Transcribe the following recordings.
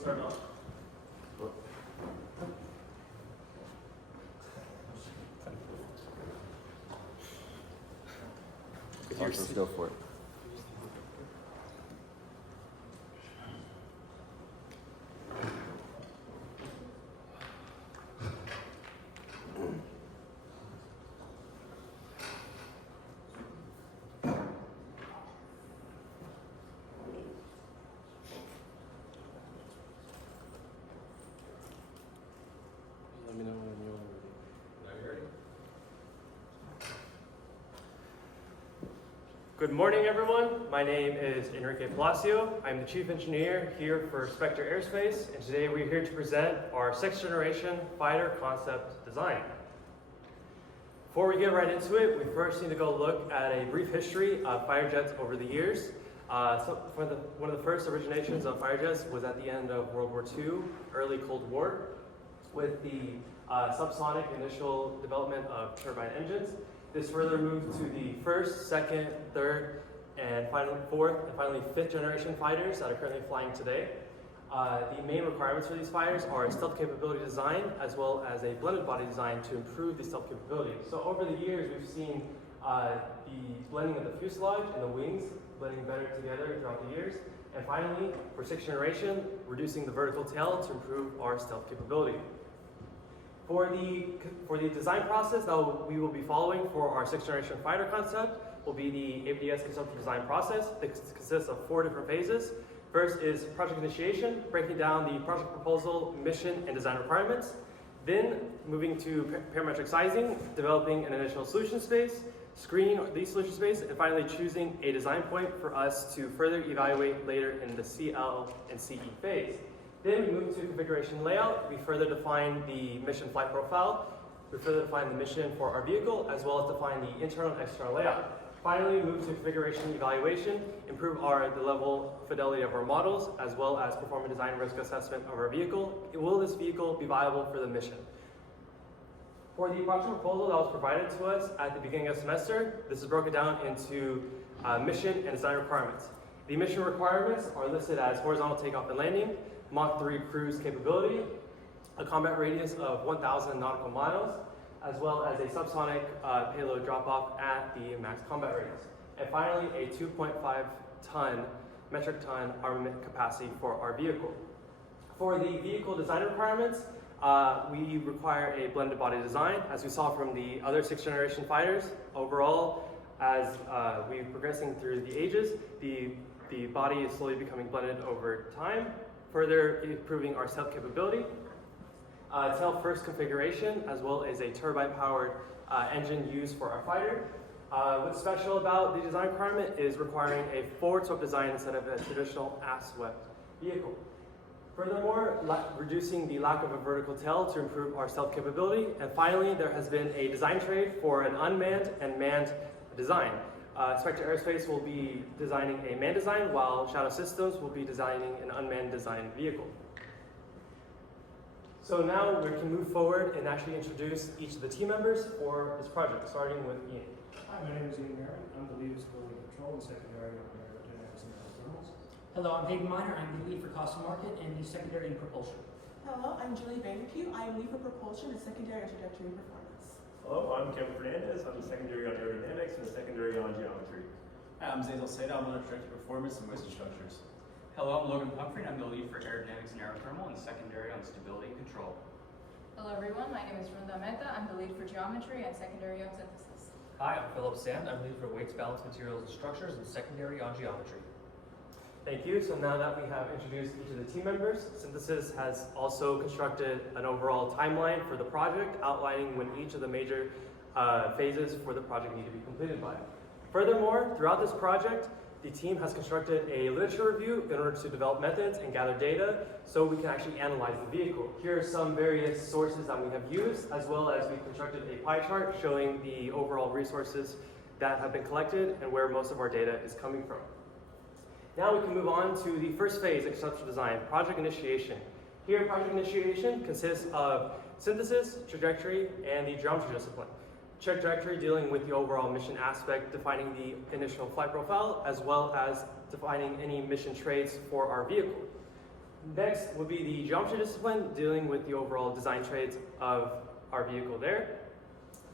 to start off? Let's go for it. Let me know when you're ready. Now you're ready. Good morning, everyone. My name is Enrique Palacio. I'm the Chief Engineer here for Spectre Aerospace, and today we're here to present our 6th generation fighter concept design. Before we get right into it, we first need to go look at a brief history of fighter jets over the years. One of the first originations of fighter jets was at the end of World War II, early Cold War, with the subsonic initial development of turbine engines. This further moved to the first, second, third, and finally fourth, and finally fifth generation fighters that are currently flying today. The main requirements for these fighters are a stealth capability design as well as a blended body design to improve the stealth capability. So over the years, we've seen the blending of the fuselage and the wings blending better together throughout the years. And finally, for 6th generation, reducing the vertical tail to improve our stealth capability. For the design process that we will be following for our 6th generation fighter concept will be the APDS conceptual design process. This consists of 4 different phases. First is project initiation, breaking down the project proposal, mission, and design requirements. Then moving to parametric sizing, developing an initial solution space, screening the solution space, and finally choosing a design point for us to further evaluate later in the CL and CE phase. Then we move to configuration layout. We further define the mission flight profile. We further define the mission for our vehicle, as well as define the internal and external layout. Finally, we move to configuration evaluation, improve the level fidelity of our models, as well as perform a design risk assessment of our vehicle. Will this vehicle be viable for the mission? For the project proposal that was provided to us at the beginning of the semester, this is broken down into mission and design requirements. The mission requirements are listed as horizontal takeoff and landing, Mach 3 cruise capability, a combat radius of 1,000 nautical miles, as well as a subsonic payload drop-off at the max combat radius. And finally, a 2.5 metric ton armament capacity for our vehicle. For the vehicle design requirements, we require a blended body design, as we saw from the other 6th generation fighters. Overall, as we're progressing through the ages, the body is slowly becoming blended over time, further improving our stealth capability. Tail first configuration, as well as a turbine-powered engine used for our fighter. What's special about the design requirement is requiring a forward-swept design instead of a traditional aft-swept vehicle. Furthermore, reducing the lack of a vertical tail to improve our stealth capability. And finally, there has been a design trade for an unmanned and manned design. Spectre Aerospace will be designing a manned design, while Shadow Systems will be designing an unmanned design vehicle. So now we can move forward and actually introduce each of the team members for this project, starting with Ian. Hi, my name is Ian Merritt. I'm the lead of Civilian Control and Secondary on Aerodynamics and Aerothermals. Hello, I'm Hayden Miner. I'm the lead for cost and market and the secondary in propulsion. Hello, I'm Julie Vanderkue. I am lead for propulsion and secondary on trajectory and performance. Hello, I'm Kevin Fernandez. I'm the secondary on aerodynamics and the secondary on geometry. Hi, I'm Zazel Seda. I'm on trajectory performance and motion structures. Hello, I'm Logan Humphrey, and I'm the lead for aerodynamics and aerothermal and secondary on stability and control. Hello everyone, my name is Runda Mehta. I'm the lead for geometry and secondary on synthesis. Hi, I'm Philip Sand. I'm lead for weights, balance, materials, and structures and secondary on geometry. Thank you. So now that we have introduced each of the team members, Synthesis has also constructed an overall timeline for the project, outlining when each of the major phases for the project need to be completed by. Furthermore, throughout this project, the team has constructed a literature review in order to develop methods and gather data so we can actually analyze the vehicle. Here are some various sources that we have used, as well as we constructed a pie chart showing the overall resources that have been collected and where most of our data is coming from. Now we can move on to the first phase of conceptual design, project initiation. Here, project initiation consists of synthesis, trajectory, and the geometry discipline. Trajectory dealing with the overall mission aspect, defining the initial flight profile, as well as defining any mission traits for our vehicle. Next would be the geometry discipline, dealing with the overall design traits of our vehicle there.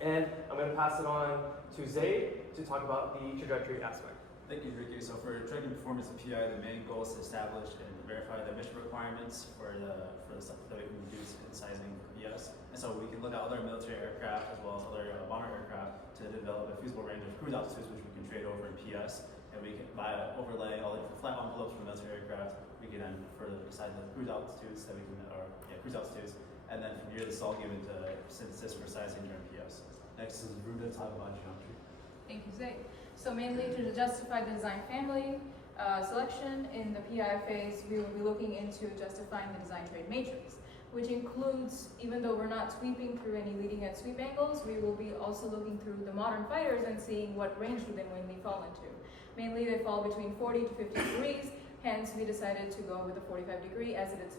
And I'm going to pass it on to Zaid to talk about the trajectory aspect. Thank you, Enrique. So for tracking performance of PI, the main goal is to establish and verify the mission requirements for the stuff that we can reduce in sizing for PS. And so we can look at other military aircraft as well as other bomber aircraft to develop a feasible range of cruise altitudes which we can trade over in PS. And we can, by overlaying all the different flight envelopes from military aircraft, we can then further decide the cruise altitudes that we can, cruise altitudes. And then from here, this is all given to synthesis for sizing during PS. Next is Brunda to talk about geometry. Thank you, Zay. So mainly to justify the design family selection in the PI phase, we will be looking into justifying the design trait matrix, which includes, even though we're not sweeping through any leading edge sweep angles, we will be also looking through the modern fighters and seeing what range do they mainly fall into. Mainly they fall between 40 to 50 degrees, hence we decided to go with the 45 degree as it is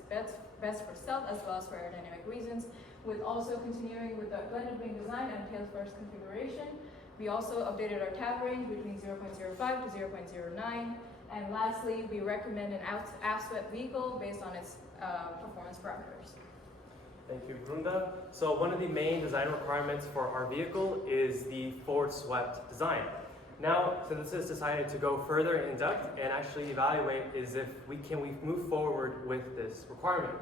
best for stealth as well as for aerodynamic reasons, with also continuing with the blended wing design and tail first configuration. We also updated our tab range between 0.05 to 0.09. And lastly, we recommend an aft-swept vehicle based on its performance parameters. Thank you, Brunda. So one of the main design requirements for our vehicle is the forward swept design. Now, Synthesis decided to go further in depth and actually evaluate is if we move forward with this requirement.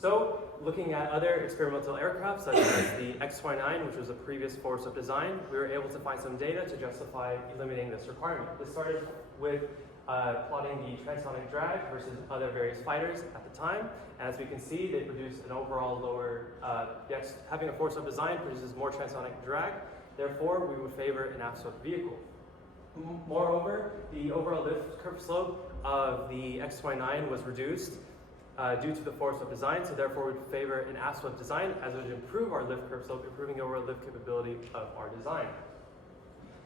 So, looking at other experimental aircraft, such as the X-29, which was a previous forward swept design, we were able to find some data to justify eliminating this requirement. This started with plotting the transonic drag versus other various fighters at the time. And as we can see, they produce an overall lower, having a forward swept design produces more transonic drag. Therefore, we would favor an aft swept vehicle. Moreover, the overall lift curve slope of the X-29 was reduced due to the forward swept design, so therefore we would favor an aft swept design as it would improve our lift curve slope, improving the overall lift capability of our design.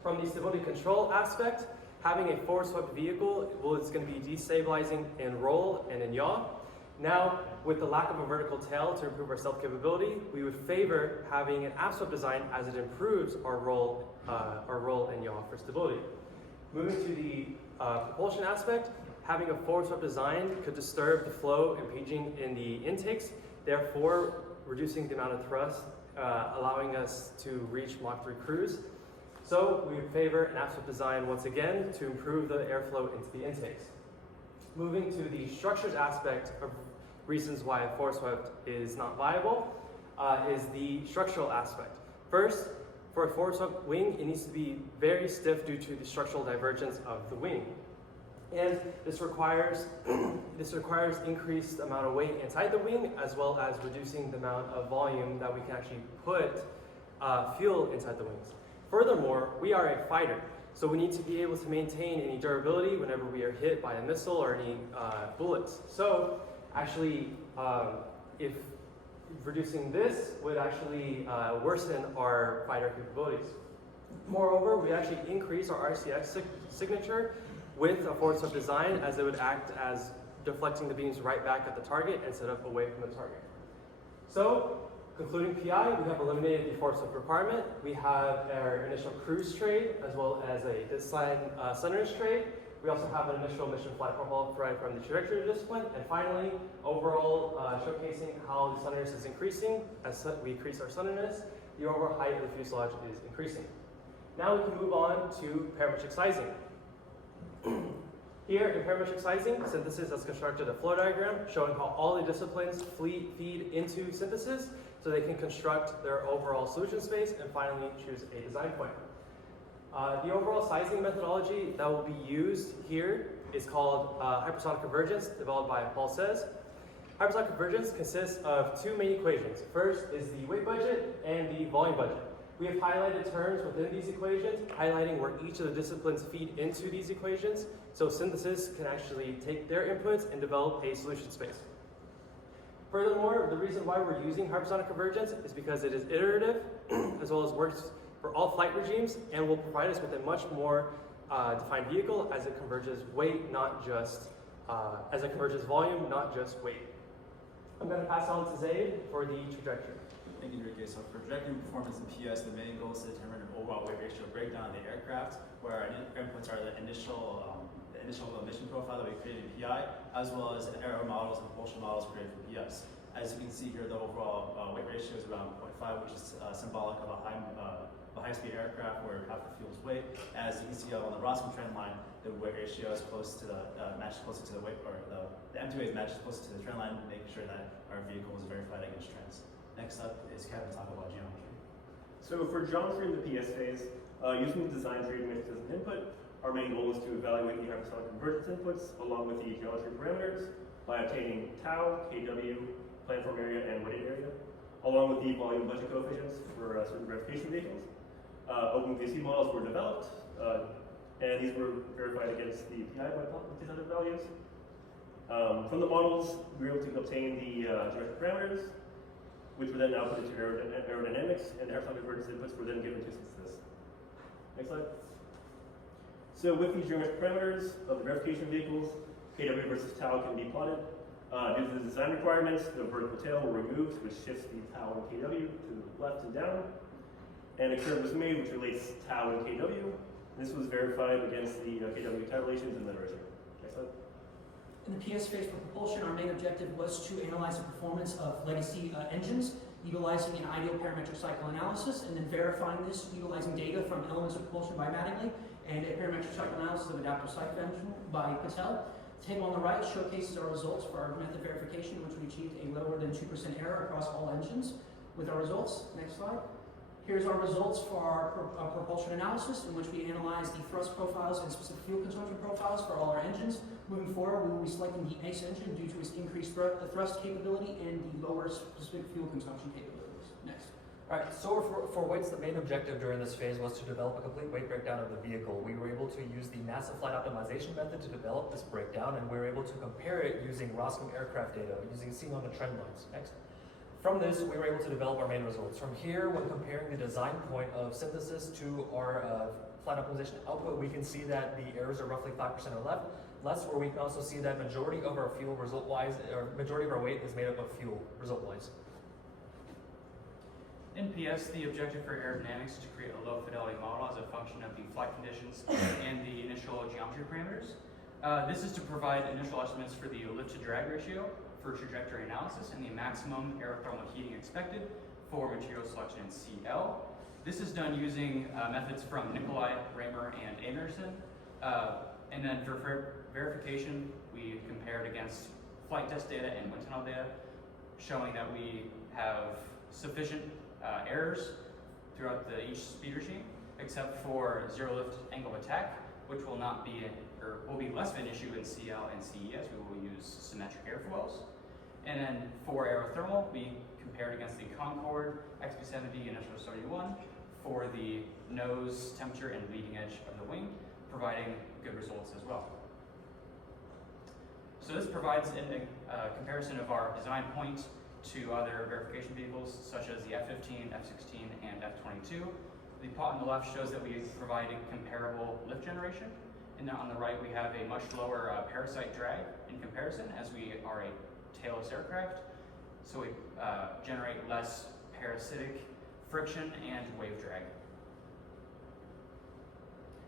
From the stability control aspect, having a forward swept vehicle is going to be destabilizing in roll and in yaw. Now, with the lack of a vertical tail to improve our stealth capability, we would favor having an aft swept design as it improves our roll and yaw for stability. Moving to the propulsion aspect, having a forward swept design could disturb the flow and paging in the intakes, therefore reducing the amount of thrust, allowing us to reach Mach 3 cruise. So we would favor an aft swept design once again to improve the airflow into the intakes. Moving to the structures aspect of reasons why a forward swept is not viable is the structural aspect. First, for a forward swept wing, it needs to be very stiff due to the structural divergence of the wing. And this requires increased amount of weight inside the wing, as well as reducing the amount of volume that we can actually put fuel inside the wings. Furthermore, we are a fighter, so we need to be able to maintain any durability whenever we are hit by a missile or any bullets. So actually, if reducing this would actually worsen our fighter capabilities. Moreover, we actually increase our RCX signature with a forward swept design, as it would act as deflecting the beams right back at the target instead of away from the target. So, concluding PI, we have eliminated the forward swept requirement. We have our initial cruise trade as well as a design centers trade. We also have an initial mission flight profile provided from the trajectory discipline. And finally, overall showcasing how the centers is increasing. As we increase our centerness, the overall height of the fuselage is increasing. Now we can move on to parametric sizing. Here in parametric sizing, Synthesis has constructed a flow diagram showing how all the disciplines feed into Synthesis so they can construct their overall solution space and finally choose a design point. The overall sizing methodology that will be used here is called hypersonic convergence, developed by Paul Says. Hypersonic convergence consists of two main equations. First is the weight budget and the volume budget. We have highlighted terms within these equations, highlighting where each of the disciplines feed into these equations, so Synthesis can actually take their inputs and develop a solution space. Furthermore, the reason why we're using hypersonic convergence is because it is iterative, as well as works for all flight regimes, and will provide us with a much more defined vehicle as it converges weight, not just, as it converges volume, not just weight. I'm going to pass on to Zaid for the trajectory. Thank you, Enrique. So for projecting performance in PS, the main goal is to determine an overall weight ratio breakdown of the aircraft, where our inputs are the initial initial emission profile that we created in PI, as well as aero models and propulsion models created for PS. As you can see here, the overall weight ratio is around 0.5, which is symbolic of a high-speed aircraft where half the fuel's weight. As you can see on the Roscoe trend line, the weight ratio is close to the matches closer to the weight, or the M2A matches closer to the trend line, making sure that our vehicle was verified against trends. Next up is Kevin to talk about geometry. So for geometry in the PS phase, using the design trade matrix as an input, our main goal is to evaluate the hypersonic convergence inputs along with the geometry parameters by obtaining tau, kW, planform area, and weighted area, along with the volume budget coefficients for certain verification vehicles. OpenVC models were developed, and these were verified against the PI by these other values. From the models, we were able to obtain the geometric parameters, which were then output into aerodynamics, and the hypersonic convergence inputs were then given to synthesis. Next slide. So with these geometric parameters of the verification vehicles, kW versus tau can be plotted. Due to the design requirements, the vertical tail were removed, which shifts the tau and kW to the left and down. And a curve was made which relates tau and kW. This was verified against the kW tau relations in the literature. Next slide. In the PS phase for propulsion, our main objective was to analyze the performance of legacy engines, utilizing an ideal parametric cycle analysis, and then verifying this utilizing data from elements of propulsion by Mattingly and a parametric cycle analysis of adaptive cycle engine by Patel. The table on the right showcases our results for our method verification, which we achieved a lower than 2% error across all engines. With our results, next slide. Here's our results for our propulsion analysis, in which we analyze the thrust profiles and specific fuel consumption profiles for all our engines. Moving forward, we will be selecting the ACE engine due to its increased thrust capability and the lower specific fuel consumption capabilities. Next. All right, so for weights, the main objective during this phase was to develop a complete weight breakdown of the vehicle. We were able to use the NASA flight optimization method to develop this breakdown, and we were able to compare it using Roscom aircraft data, using seen on the trend lines. Next. From this, we were able to develop our main results. From here, when comparing the design point of synthesis to our flight optimization output, we can see that the errors are roughly 5% or less, where we can also see that majority of our fuel result-wise, or majority of our weight is made up of fuel result-wise. In PS, the objective for aerodynamics is to create a low-fidelity model as a function of the flight conditions and the initial geometry parameters. This is to provide initial estimates for the lift-to-drag ratio for trajectory analysis and the maximum aerothermal heating expected for material selection in CL. This is done using methods from Nikolai, Raymer, and Amerson. And then for verification, we compared against flight test data and wind tunnel data, showing that we have sufficient errors throughout each speed regime, except for zero lift angle of attack, which will not be, or will be less of an issue in CL and CE, as we will use symmetric airfoils. And then for aerothermal, we compared against the Concorde, XP70, and SO71 for the nose temperature and leading edge of the wing, providing good results as well. So this provides a comparison of our design point to other verification vehicles, such as the F-15, F-16, and F-22. The plot on the left shows that we provide a comparable lift generation, and on the right we have a much lower parasite drag in comparison, as we are a tailless aircraft, so we generate less parasitic friction and wave drag.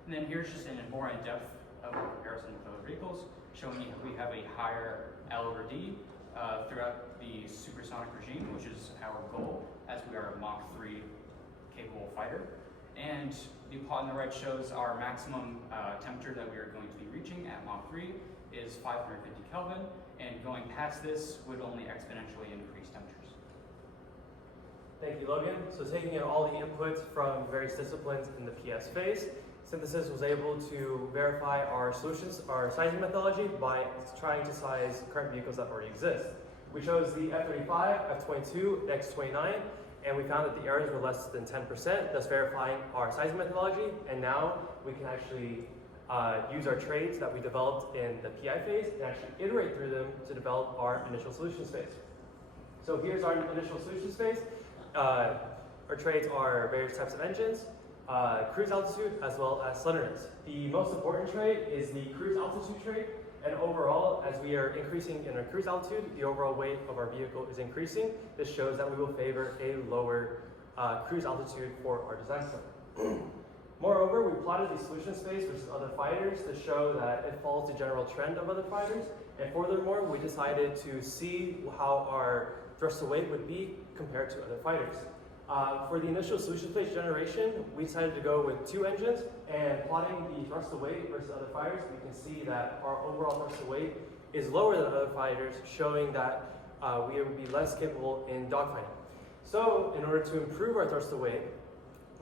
And then here's just a more in-depth of a comparison with other vehicles, showing you we have a higher L over D throughout the supersonic regime, which is our goal, as we are a Mach 3 capable fighter. And the plot on the right shows our maximum temperature that we are going to be reaching at Mach 3 is 550 Kelvin, and going past this would only exponentially increase temperatures. Thank you, Logan. So taking in all the inputs from various disciplines in the PS phase, synthesis was able to verify our solutions, our sizing methodology, by trying to size current vehicles that already exist. We chose the F-35, F-22, X-29, and we found that the errors were less than 10%, thus verifying our sizing methodology. And now we can actually use our trades that we developed in the PI phase and actually iterate through them to develop our initial solutions phase. So here's our initial solutions phase. Our trades are various types of engines, cruise altitude, as well as slenderness. The most important trait is the cruise altitude trait, and overall, as we are increasing in our cruise altitude, the overall weight of our vehicle is increasing. This shows that we will favor a lower cruise altitude for our design plan. Moreover, we plotted the solution space versus other fighters to show that it follows the general trend of other fighters. And furthermore, we decided to see how our thrust to weight would be compared to other fighters. For the initial solution space generation, we decided to go with 2 engines, and plotting the thrust to weight versus other fighters, we can see that our overall thrust to weight is lower than other fighters, showing that we would be less capable in dogfighting. So, in order to improve our thrust to weight,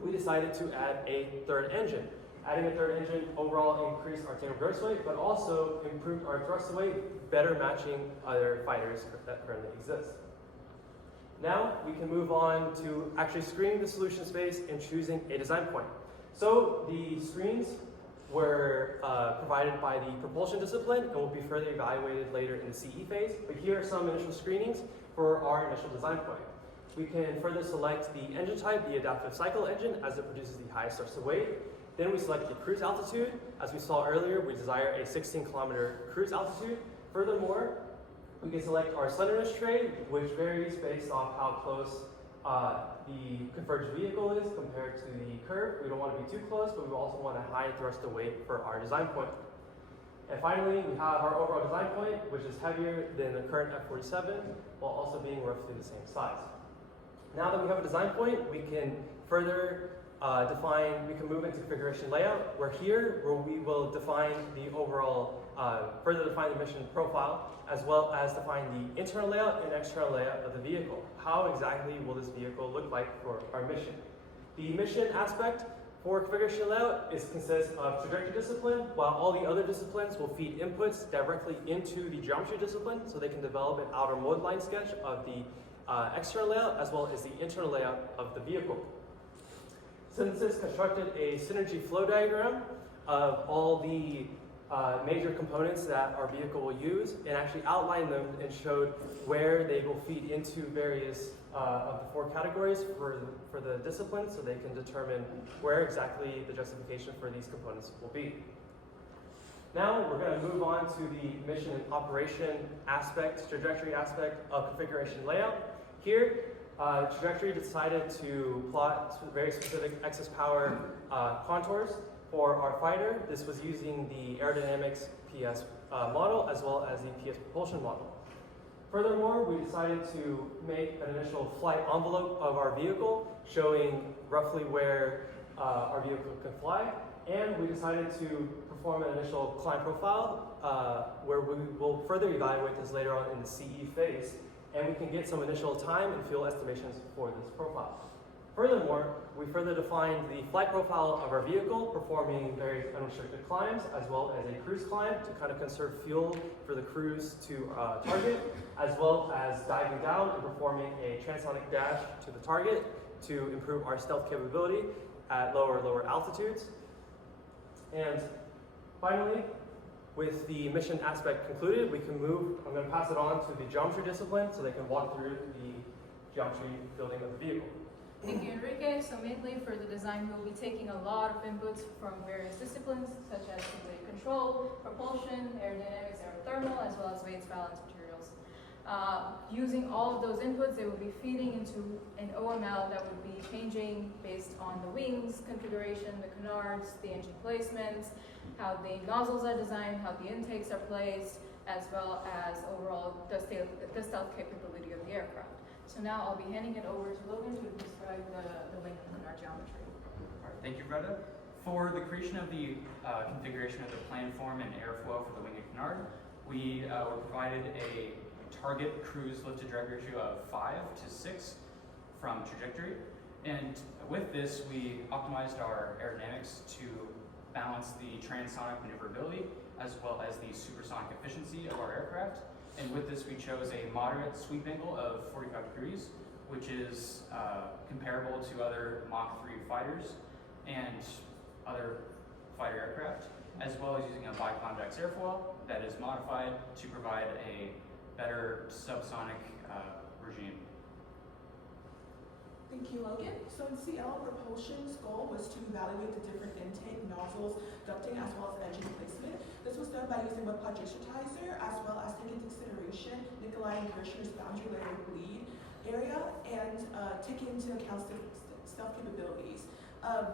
we decided to add a 3rd engine. Adding a 3rd engine overall increased our takeoff gross weight, but also improved our thrust to weight, better matching other fighters that currently exist. Now we can move on to actually screening the solution space and choosing a design point. So the screens were provided by the propulsion discipline and will be further evaluated later in the CE phase, but here are some initial screenings for our initial design point. We can further select the engine type, the adaptive cycle engine, as it produces the highest thrust to weight. Then we select the cruise altitude. As we saw earlier, we desire a 16-kilometer cruise altitude. Furthermore, we can select our slenderness trade, which varies based off how close the converged vehicle is compared to the curve. We don't want to be too close, but we also want a high thrust to weight for our design point. And finally, we have our overall design point, which is heavier than the current F-47, while also being roughly the same size. Now that we have a design point, we can further we can move into configuration layout, where we will define the overall, further define the mission profile, as well as define the internal layout and external layout of the vehicle. How exactly will this vehicle look like for our mission? The mission aspect for configuration layout consists of trajectory discipline, while all the other disciplines will feed inputs directly into the geometry discipline, so they can develop an outer mode line sketch of the external layout as well as the internal layout of the vehicle. Synthesis constructed a synergy flow diagram of all the major components that our vehicle will use, and actually outlined them and showed where they will feed into various of the 4 categories for the discipline, so they can determine where exactly the justification for these components will be. Now we're going to move on to the mission and operation aspect, trajectory aspect of configuration layout. Here, trajectory decided to plot very specific excess power contours for our fighter. This was using the aerodynamics PS model as well as the PS propulsion model. Furthermore, we decided to make an initial flight envelope of our vehicle, showing roughly where our vehicle can fly, and we decided to perform an initial climb profile where we will further evaluate this later on in the CE phase, and we can get some initial time and fuel estimations for this profile. Furthermore, we further defined the flight profile of our vehicle, performing very unrestricted climbs as well as a cruise climb to kind of conserve fuel for the cruise to target, as well as diving down and performing a transonic dash to the target to improve our stealth capability at lower altitudes. And finally, with the mission aspect concluded, we can move. I'm going to pass it on to the geometry discipline so they can walk through the geometry building of the vehicle. Thank you, Enrique. So mainly for the design, we'll be taking a lot of inputs from various disciplines, such as blade control, propulsion, aerodynamics, aerothermal, as well as weights, balance, materials. Using all of those inputs, they will be feeding into an OML that would be changing based on the wings configuration, the canards, the engine placements, how the nozzles are designed, how the intakes are placed, as well as overall the stealth capability of the aircraft. So now I'll be handing it over to Logan to describe the wing and canard geometry. All right, thank you, Greta. For the creation of the configuration of the plan form and airfoil for the wing and canard, we were provided a target cruise lift-to-drag ratio of 5 to 6 from trajectory. And with this, we optimized our aerodynamics to balance the transonic maneuverability as well as the supersonic efficiency of our aircraft. And with this, we chose a moderate sweep angle of 45 degrees, which is comparable to other Mach 3 fighters and other fighter aircraft, as well as using a biconvex airfoil that is modified to provide a better subsonic regime. Thank you, Logan. So in CL, propulsion's goal was to evaluate the different intake, nozzles, ducting, as well as engine placement. This was done by using a pod digitizer, as well as taking into consideration Nikolai and Kirshner's boundary layer bleed area, and taking into account stealth capabilities.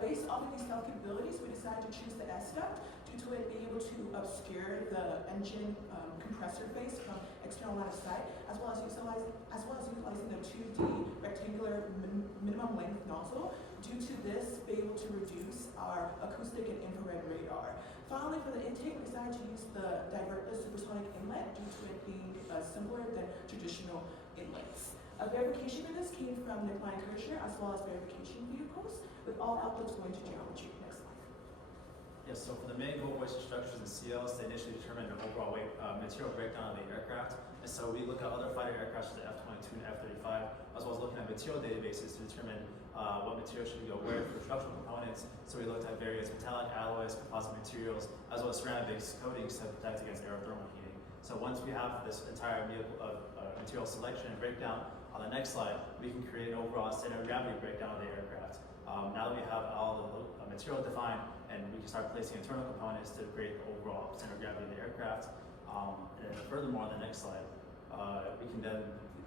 Based off of these stealth capabilities, we decided to choose the S-duct due to it being able to obscure the engine compressor face from external line of sight, as well as utilizing the 2D rectangular minimum length nozzle. Due to this, be able to reduce our acoustic and infrared radar. Finally, for the intake, we decided to use the divertless supersonic inlet due to it being simpler than traditional inlets. Verification for this came from Nikolai and Kirchner, as well as verification vehicles, with all outputs going to geometry. Next slide. Yes, so for the main goal hoisted structures and CLs, they initially determined an overall weight material breakdown of the aircraft. And so we look at other fighter aircraft, such as the F-22 and F-35, as well as looking at material databases to determine what material should go where for structural components. So we looked at various metallic alloys, composite materials, as well as ceramic-based coatings to protect against aerothermal heating. So once we have this entire material selection and breakdown, on the next slide, we can create an overall center of gravity breakdown of the aircraft. Now that we have all the material defined, and we can start placing internal components to create the overall center of gravity of the aircraft. And furthermore, on the next slide, we can then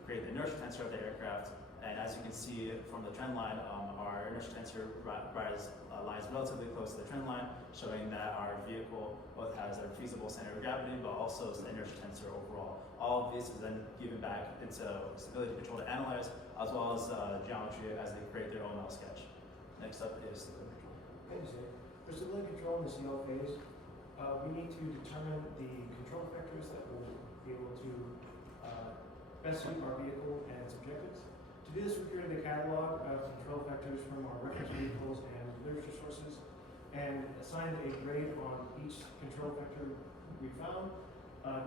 create the inertial tensor of the aircraft. And as you can see from the trend line, our inertial tensor lies relatively close to the trend line, showing that our vehicle both has a feasible center of gravity, but also the inertial tensor overall. All of this is then given back into stability control to analyze, as well as geometry as they create their own sketch. Next up is stability control. Thank you, sir. For stability control in the CL phase, we need to determine the control vectors that will be able to best suit our vehicle and its objectives. To do this, we created a catalog of control vectors from our reference vehicles and literature sources, and assigned a grade on each control vector we found,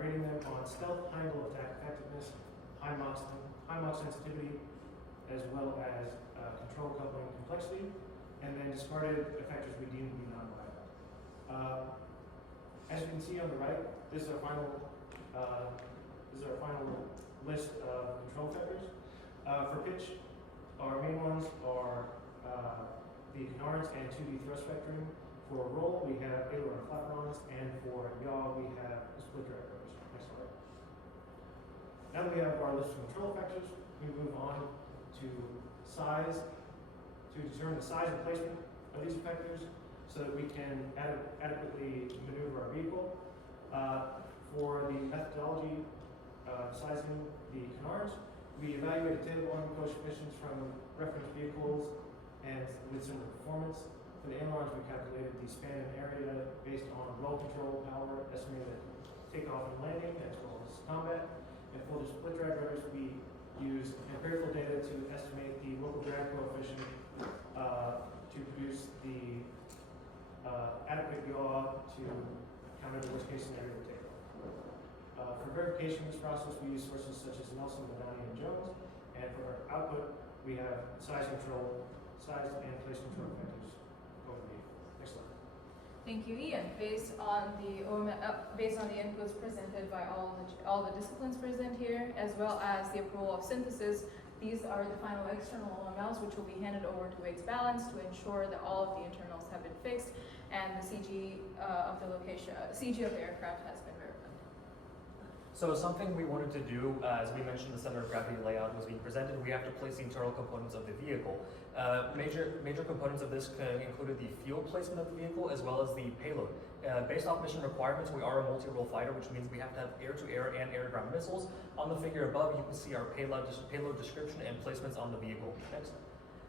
grading them on stealth, high angle attack effectiveness, high Mach sensitivity, as well as control coupling complexity, and then discarded effectors we deemed to be non-viable. As you can see on the right, this is our final list of control vectors. For pitch, our main ones are the canards and 2D thrust vectoring. For roll, we have aileron flaperons, and for yaw, we have split drag rotors. Next slide. Now that we have our list of control vectors, we move on to size, to determine the size and placement of these effectors so that we can adequately maneuver our vehicle. For the methodology sizing the canards, we evaluated tail-borne coefficients from reference vehicles and with similar performance. For the ailerons, we calculated the span and area based on roll control power, estimated takeoff and landing, as well as combat. And for the split drag rotors, we used empirical data to estimate the local drag coefficient to produce the adequate yaw to counter the worst case scenario of takeoff. For verification of this process, we use sources such as Nelson, Benani, and Jones. And for our output, we have size and place control vectors over the vehicle. Next slide. Thank you, Ian. Based on the inputs presented by all the disciplines present here, as well as the approval of synthesis, these are the final external OMLs, which will be handed over to Weights Balance to ensure that all of the internals have been fixed and the CG of the aircraft has been verified. So something we wanted to do, as we mentioned, the center of gravity layout was being presented. We have to place the internal components of the vehicle. Major components of this included the fuel placement of the vehicle as well as the payload. Based off mission requirements, we are a multi-role fighter, which means we have to have air-to-air and air-to-ground missiles. On the figure above, you can see our payload description and placements on the vehicle. Next.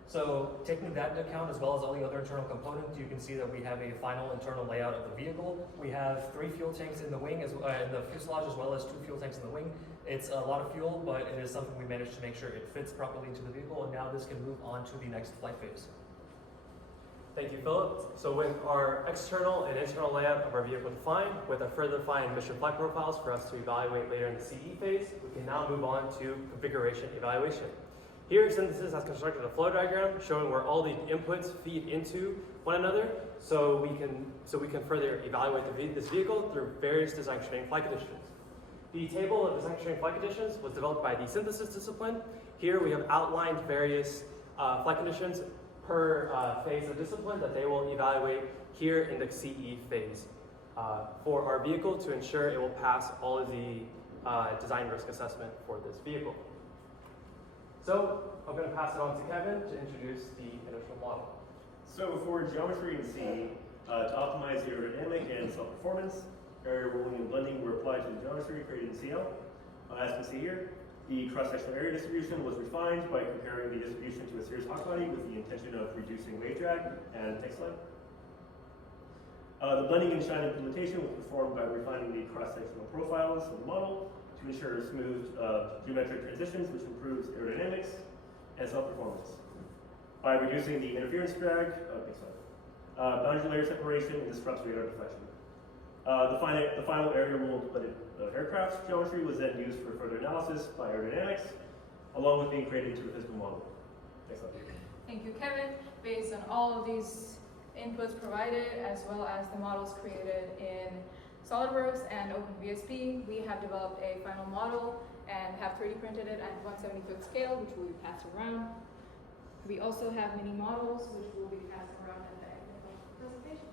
So taking that into account, as well as all the other internal components, you can see that we have a final internal layout of the vehicle. We have 3 fuel tanks in the wing, in the fuselage, as well as 2 fuel tanks in the wing. It's a lot of fuel, but it is something we managed to make sure it fits properly into the vehicle, and now this can move on to the next flight phase. Thank you, Philip. So with our external and internal layout of our vehicle defined, with our further defined mission flight profiles for us to evaluate later in the CE phase, we can now move on to configuration evaluation. Here, Synthesis has constructed a flow diagram showing where all the inputs feed into one another, so we can further evaluate this vehicle through various design training flight conditions. The table of design training flight conditions was developed by the Synthesis discipline. Here we have outlined various flight conditions per phase of discipline that they will evaluate here in the CE phase for our vehicle to ensure it will pass all of the design risk assessment for this vehicle. So I'm going to pass it on to Kevin to introduce the initial model. So for geometry in C, to optimize the aerodynamic and self-performance, area rolling and blending were applied to the geometry created in CL. As you can see here, the cross-sectional area distribution was refined by comparing the distribution to a series hot body with the intention of reducing wave drag. And next slide. The blending and shine implementation was performed by refining the cross-sectional profiles of the model to ensure smooth geometric transitions, which improves aerodynamics and self-performance. By reducing the interference drag, next slide, boundary layer separation and disrupts radar deflection. The final area ruled blended aircraft's geometry was then used for further analysis by aerodynamics, along with being created into the physical model. Next slide, please. Thank you, Kevin. Based on all of these inputs provided, as well as the models created in SolidWorks and OpenVSP, we have developed a final model and have 3D printed it at 1/75th scale, which will be passed around. We also have mini models, which will be passed around at the end of the presentation.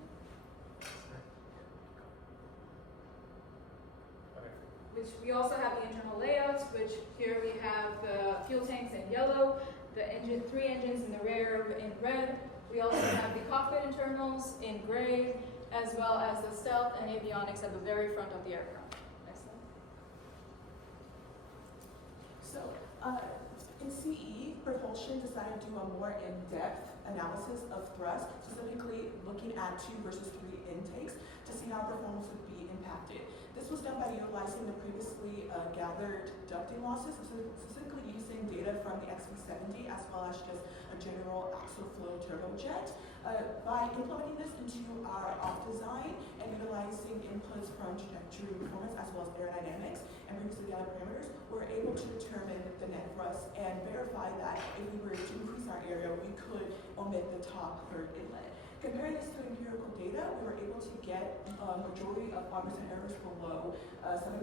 Which we also have the internal layouts, which here we have the fuel tanks in yellow, the three engines in the rear in red. We also have the cockpit internals in gray, as well as the stealth and avionics at the very front of the aircraft. Next slide. So, in CE, propulsion decided to do a more in-depth analysis of thrust, specifically looking at 2 versus 3 intakes to see how performance would be impacted. This was done by utilizing the previously gathered ducting losses, specifically using data from the XV70 as well as just a general axial flow turbojet. By implementing this into our off design and utilizing inputs from trajectory performance as well as aerodynamics and previously gathered parameters, we're able to determine the net thrust and verify that if we were to increase our area, we could omit the top third inlet. Comparing this to empirical data, we were able to get a majority of armors and errors below 7%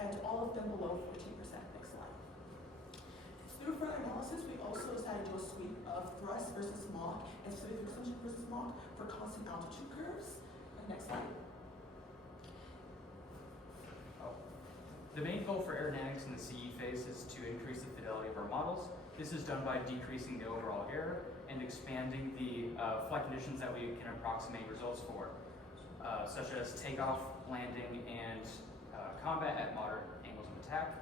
and all of them below 14%. Next slide. Through further analysis, we also decided to do a sweep of thrust versus Mach and specific extension versus Mach for constant altitude curves. Next slide. The main goal for aerodynamics in the CE phase is to increase the fidelity of our models. This is done by decreasing the overall error and expanding the flight conditions that we can approximate results for, such as takeoff, landing, and combat at moderate angles of attack.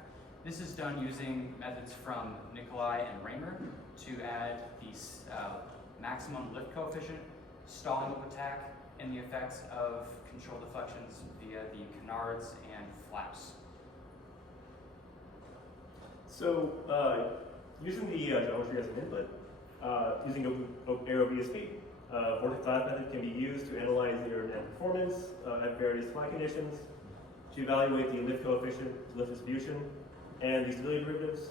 This is done using methods from Nikolai and Raymer to add the maximum lift coefficient, stalling of attack, and the effects of control deflections via the canards and flaps. So, using the geometry as an input, using AeroVSP, vortex dive method can be used to analyze the aerodynamic performance at various flight conditions, to evaluate the lift coefficient, lift distribution, and the stability derivatives.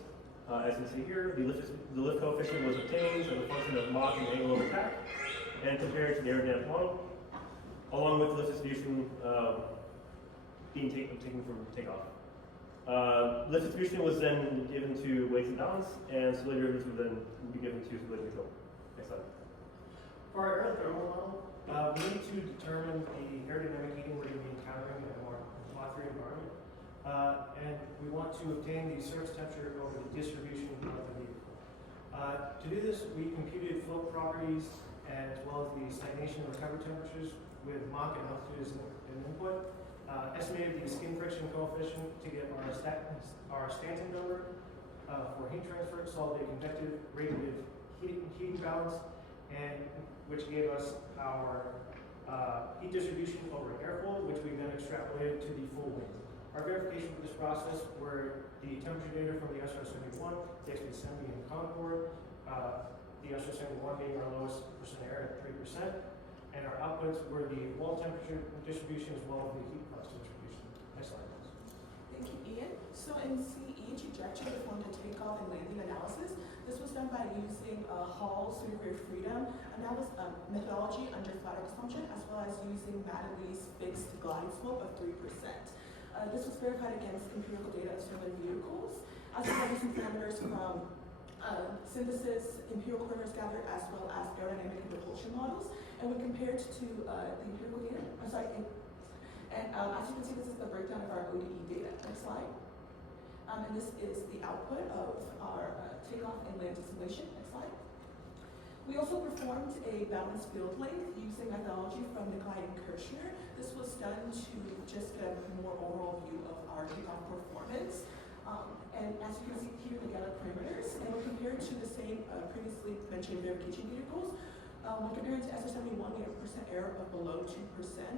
As you can see here, the lift coefficient was obtained as a function of Mach and angle of attack, and compared to the aerodynamic model, along with the lift distribution being taken from takeoff. Lift distribution was then given to weights and balance, and stability derivatives would then be given to stability control. Next slide. For our aerothermal model, we need to determine the aerodynamic heating we're going to be encountering in a more Mach 3 environment. And we want to obtain the surface temperature over the distribution of the vehicle. To do this, we computed flow properties as well as the stagnation and recovery temperatures with Mach and altitude as an input. Estimated the skin friction coefficient to get our Stanton number for heat transfer, solved a convective radiative heating balance, and which gave us our heat distribution over airfoil, which we then extrapolated to the full wind. Our verification for this process were the temperature data from the SR-71, the XV70 and Concorde, the SR-71 being our lowest percent error at 3%, and our outputs were the wall temperature distribution as well as the heat flux distribution. Next slide, please. Thank you, Ian. So in CE, trajectory performed a takeoff and landing analysis. This was done by using Hall's degree of freedom analysis methodology under flat Earth assumption, as well as using Mattingly's fixed glide slope of 3%. This was verified against empirical data of similar vehicles, as well as using parameters from synthesis, empirical parameters gathered, as well as aerodynamic and propulsion models. And when compared to the empirical data, as you can see, this is the breakdown of our ODE data. Next slide. And this is the output of our takeoff and landing simulation. Next slide. We also performed a balanced field length using methodology from Nikolai and Kirchner. This was done to just get a more overall view of our takeoff performance. And as you can see here, the yellow parameters, and when compared to the same previously mentioned verification vehicles, when comparing to SR-71, we have a percent error of below 2%,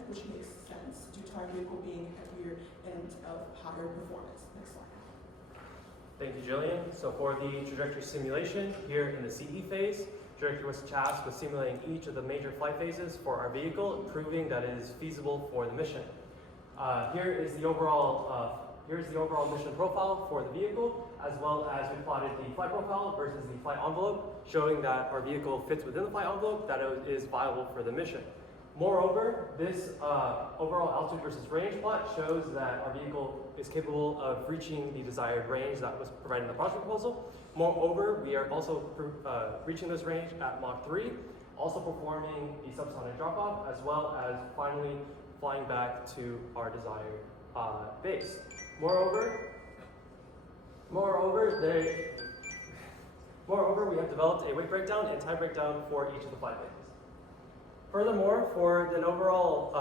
which makes sense due to our vehicle being heavier and of higher performance. Next slide. Thank you, Jillian. So for the trajectory simulation, here in the CE phase, Director was tasked with simulating each of the major flight phases for our vehicle, proving that it is feasible for the mission. Here is the overall mission profile for the vehicle, as well as we plotted the flight profile versus the flight envelope, showing that our vehicle fits within the flight envelope, that it is viable for the mission. Moreover, this overall altitude versus range plot shows that our vehicle is capable of reaching the desired range that was provided in the project proposal. Moreover, we are also reaching this range at Mach 3, also performing the subsonic drop-off, as well as finally flying back to our desired base. Moreover, we have developed a weight breakdown and time breakdown for each of the flight phases. Furthermore, for an overall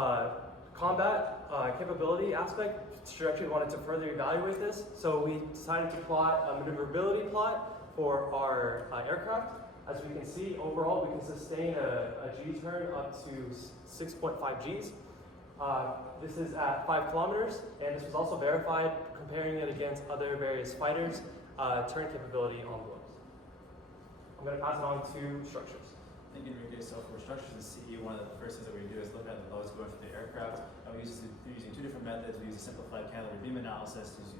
combat capability aspect, Trajectory wanted to further evaluate this, so we decided to plot a maneuverability plot for our aircraft. As we can see, overall, we can sustain a G turn up to 6.5 Gs. This is at 5 kilometers, and this was also verified comparing it against other various fighters' turn capability envelopes. I'm going to pass it on to structures. Thank you, Enrique. So for structures in CE, one of the first things that we do is look at the loads going for the aircraft. We're using two different methods. We use a simplified cantilever beam analysis using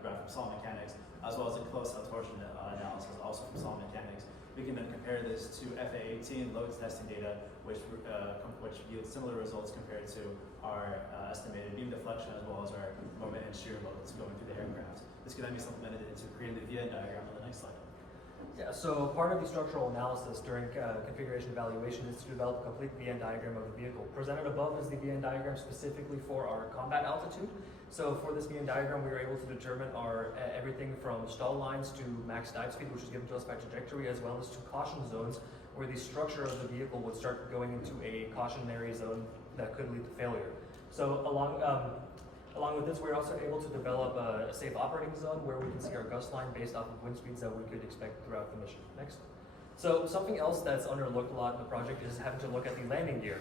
derived from solid mechanics, as well as a close torsion analysis, also from solid mechanics. We can then compare this to FA-18 loads testing data, which yields similar results compared to our estimated beam deflection, as well as our moment and shear loads going through the aircraft. This can then be supplemented into creating the VN diagram on the next slide. Yeah, so part of the structural analysis during configuration evaluation is to develop a complete VN diagram of the vehicle. Presented above is the VN diagram specifically for our combat altitude. So for this VN diagram, we were able to determine our everything from stall lines to max dive speed, which is given to us by trajectory, as well as to caution zones, where the structure of the vehicle would start going into a cautionary zone that could lead to failure. So along with this, we're also able to develop a safe operating zone where we can see our gust line based off of wind speeds that we could expect throughout the mission. Next. So something else that's underlooked a lot in the project is having to look at the landing gear.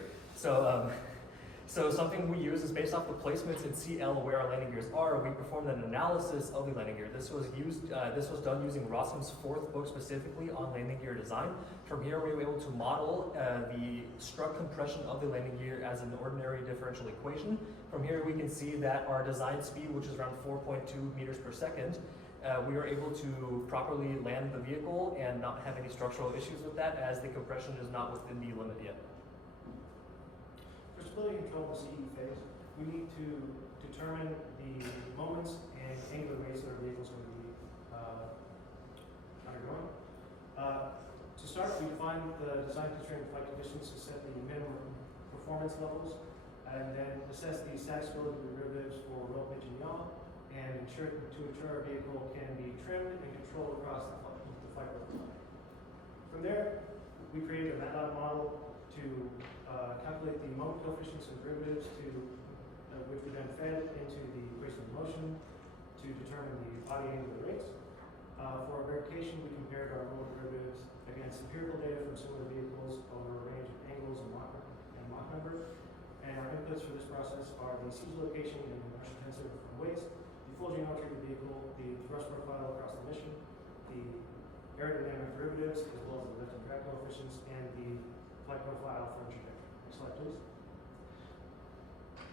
So something we use is based off the placements in CL where our landing gears are. We performed an analysis of the landing gear. This was done using Rossum's 4th book specifically on landing gear design. From here, we were able to model the strut compression of the landing gear as an ordinary differential equation. From here, we can see that our design speed, which is around 4.2 meters per second, we were able to properly land the vehicle and not have any structural issues with that, as the compression is not within the limit yet. For stability control of the CE phase, we need to determine the moments and angular rates that our vehicle is going to be undergoing. To start, we define the design constraint flight conditions to set the minimum performance levels, and then assess the satisfactory derivatives for roll, pitch, and yaw, and ensure our vehicle can be trimmed and controlled across the flight profile. From there, we created a MATLAB model to calculate the moment coefficients and derivatives which we then fed into the equation of motion to determine the body angular rates. For our verification, we compared our roll derivatives against empirical data from similar vehicles over a range of angles and Mach number. And our inputs for this process are the siege location and the pressure tensor from waist, the full geometry of the vehicle, the thrust profile across the mission, the aerodynamic derivatives, as well as the lift and drag coefficients, and the flight profile from trajectory. Next slide, please.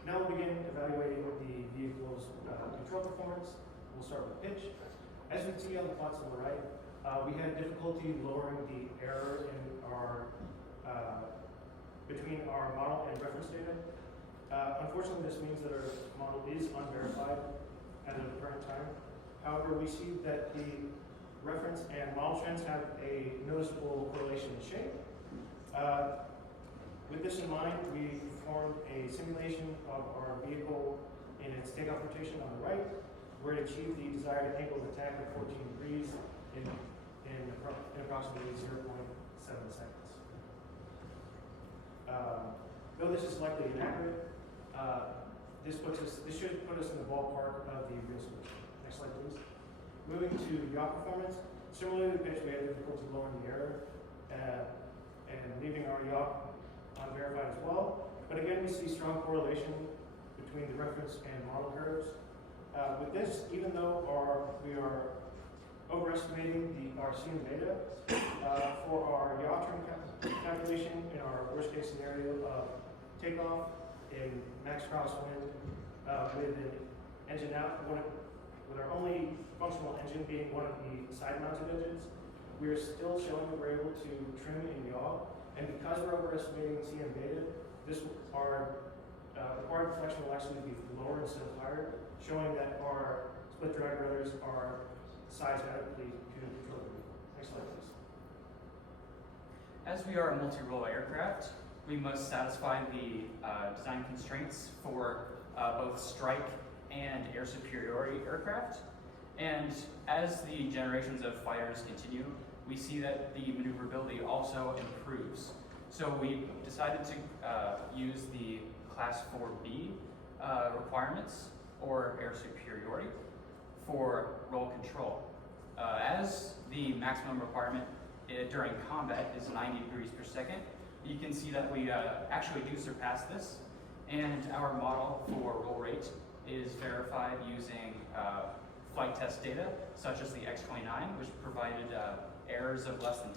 Now we'll begin evaluating the vehicle's control performance. We'll start with pitch. As you can see on the plots on the right, we had difficulty lowering the error in our between our model and reference data. Unfortunately, this means that our model is unverified as of the current time. However, we see that the reference and model trends have a noticeable correlation in shape. With this in mind, we performed a simulation of our vehicle in its takeoff rotation on the right, where it achieved the desired angle of attack of 14 degrees in approximately 0.7 seconds. Though this is likely inaccurate, this should put us in the ballpark of the real solution. Next slide, please. Moving to yacht performance. Similarly to pitch, we had difficulty lowering the error and leaving our yacht unverified as well. But again, we see strong correlation between the reference and model curves. With this, even though we are overestimating our CM data, for our yacht trim calculation in our worst case scenario of takeoff in max crosswind with an engine out, with our only functional engine being one of the side mounted engines, we are still showing that we're able to trim and yaw. And because we're overestimating CM data, our required deflection will actually be lower instead of higher, showing that our split drag rudders are sized adequately to control the vehicle. Next slide, please. As we are a multi-role aircraft, we must satisfy the design constraints for both strike and air superiority aircraft. And as the generations of fighters continue, we see that the maneuverability also improves. So we decided to use the Class 4B requirements, or air superiority, for roll control. As the maximum requirement during combat is 90 degrees per second, you can see that we actually do surpass this, and our model for roll rate is verified using flight test data, such as the X-29, which provided errors of less than 10%.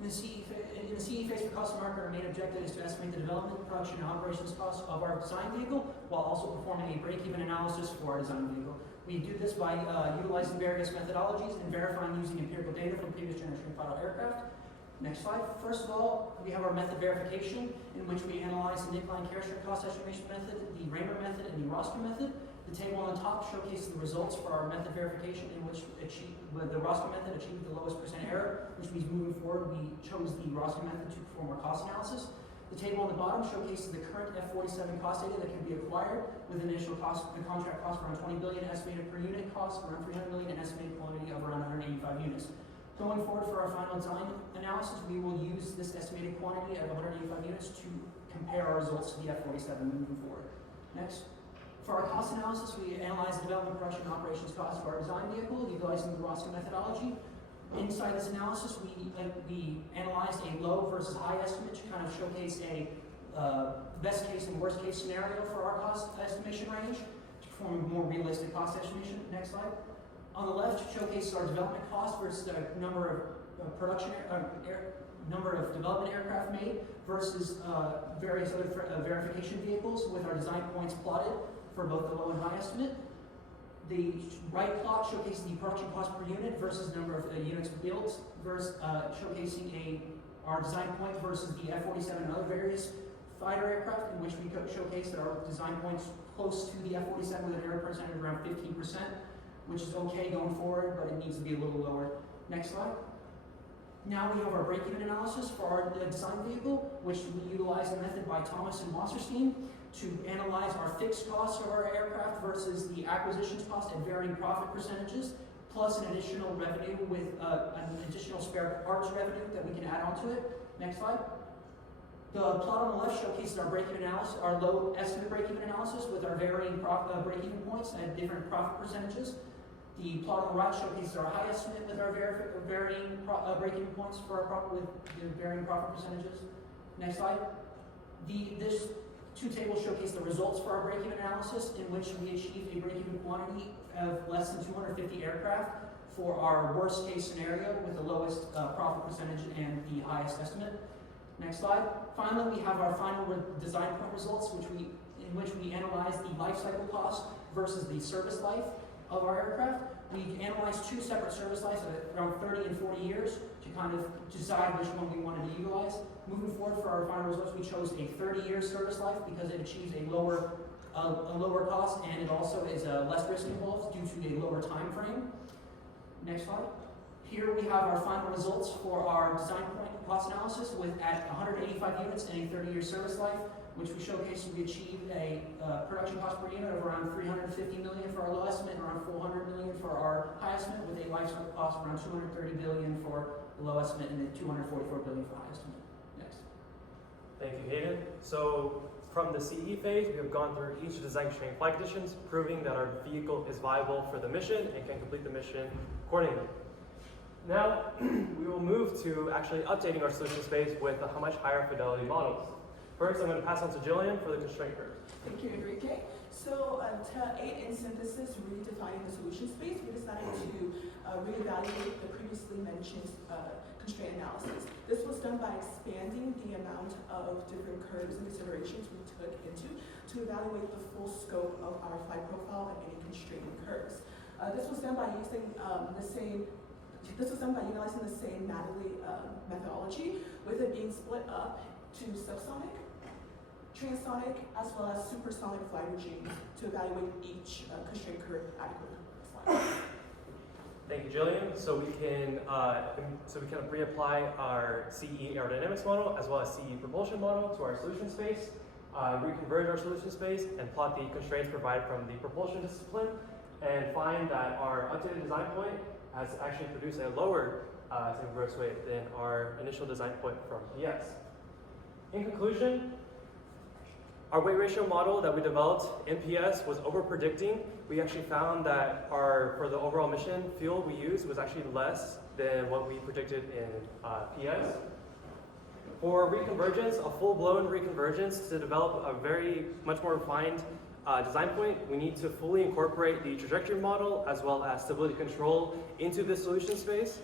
In the CE phase for cost market, our main objective is to estimate the development, production, and operations costs of our design vehicle, while also performing a break-even analysis for our design vehicle. We do this by utilizing various methodologies and verifying using empirical data from previous generation fighter aircraft. Next slide. First of all, we have our method verification, in which we analyze the nickel and carrier cost estimation method, the Raymer method, and the Roscoe method. The table on the top showcases the results for our method verification, in which the Roscoe method achieved the lowest percent error, which means moving forward we chose the Roscoe method to perform our cost analysis. The table on the bottom showcases the current F-47 cost data that can be acquired, with initial cost, the contract cost around 20 billion, estimated per unit cost around 300 million, and estimated quantity of around 185 units. Going forward for our final design analysis, we will use this estimated quantity of 185 units to compare our results to the F-47 moving forward. Next. For our cost analysis, we analyze the development, production, and operations costs of our design vehicle utilizing the Roscoe methodology. Inside this analysis, we analyzed a low versus high estimate to kind of showcase a best case and worst case scenario for our cost estimation range to perform a more realistic cost estimation. Next slide. On the left showcases our development cost versus the number of number of development aircraft made versus various other verification vehicles with our design points plotted for both the low and high estimate. The right plot showcases the production cost per unit versus number of units built, versus showcasing our design point versus the F-47 and other various fighter aircraft, in which we showcase that our design points close to the F-47 with an error percentage of around 15%, which is okay going forward, but it needs to be a little lower. Next slide. Now we have our break-even analysis for our design vehicle, which we utilize the method by Thomas and Wasserstein to analyze our fixed costs of our aircraft versus the acquisitions cost at varying profit percentages, plus an additional revenue with an additional spare parts revenue that we can add onto it. Next slide. The plot on the left showcases our break-even analysis, our low estimate break-even analysis with our varying break-even points at different profit percentages. The plot on the right showcases our high estimate with our varying break-even points for our with varying profit percentages. Next slide. This two tables showcase the results for our break-even analysis, in which we achieved a break-even quantity of less than 250 aircraft for our worst-case scenario with the lowest profit percentage and the highest estimate. Next slide. Finally, we have our final design point results, in which we analyze the life cycle cost versus the service life of our aircraft. We analyzed two separate service lives at around 30 and 40 years to kind of decide which one we wanted to utilize. Moving forward for our final results, we chose a 30-year service life because it achieves a lower cost, and it also is less risk involved due to a lower time frame. Next slide. Here we have our final results for our design point cost analysis at 185 units and a 30-year service life, which we showcased we achieved a production cost per unit of around 350 million for our low estimate and around 400 million for our high estimate, with a life cycle cost of around 230 billion for the low estimate and then 244 billion for high estimate. Next. Thank you, Hayden. So from the CE phase, we have gone through each design constraint flight conditions, proving that our vehicle is viable for the mission and can complete the mission accordingly. Now, we will move to actually updating our solution space with a much higher fidelity models. First, I'm going to pass on to Jillian for the constraint curve. Thank you, Enrique. So to aid in synthesis, redefining the solution space, we decided to reevaluate the previously mentioned constraint analysis. This was done by expanding the amount of different curves and considerations we took into to evaluate the full scope of our flight profile and any constraining curves. This was done by using utilizing the same Natalie methodology, with it being split up to subsonic, transonic, as well as supersonic flight regimes to evaluate each constraint curve adequately. Thank you, Jillian. So we can reapply our CE aerodynamics model as well as CE propulsion model to our solution space, reconverge our solution space, and plot the constraints provided from the propulsion discipline, and find that our updated design point has actually produced a lower gross weight than our initial design point from PS. In conclusion, our weight ratio model that we developed in PS was over-predicting. We actually found that for the overall mission fuel we used was actually less than what we predicted in PS. For reconvergence, a full-blown reconvergence, to develop a very much more refined design point, we need to fully incorporate the trajectory model as well as stability control into the solution space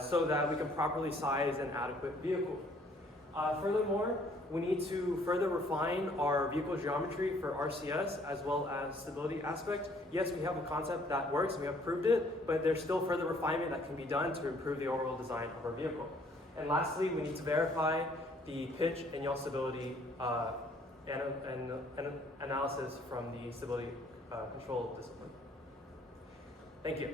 so that we can properly size an adequate vehicle. Furthermore, we need to further refine our vehicle geometry for RCS as well as stability aspect. Yes, we have a concept that works, and we have proved it, but there's still further refinement that can be done to improve the overall design of our vehicle. And lastly, we need to verify the pitch and yaw stability and analysis from the stability control discipline. Thank you.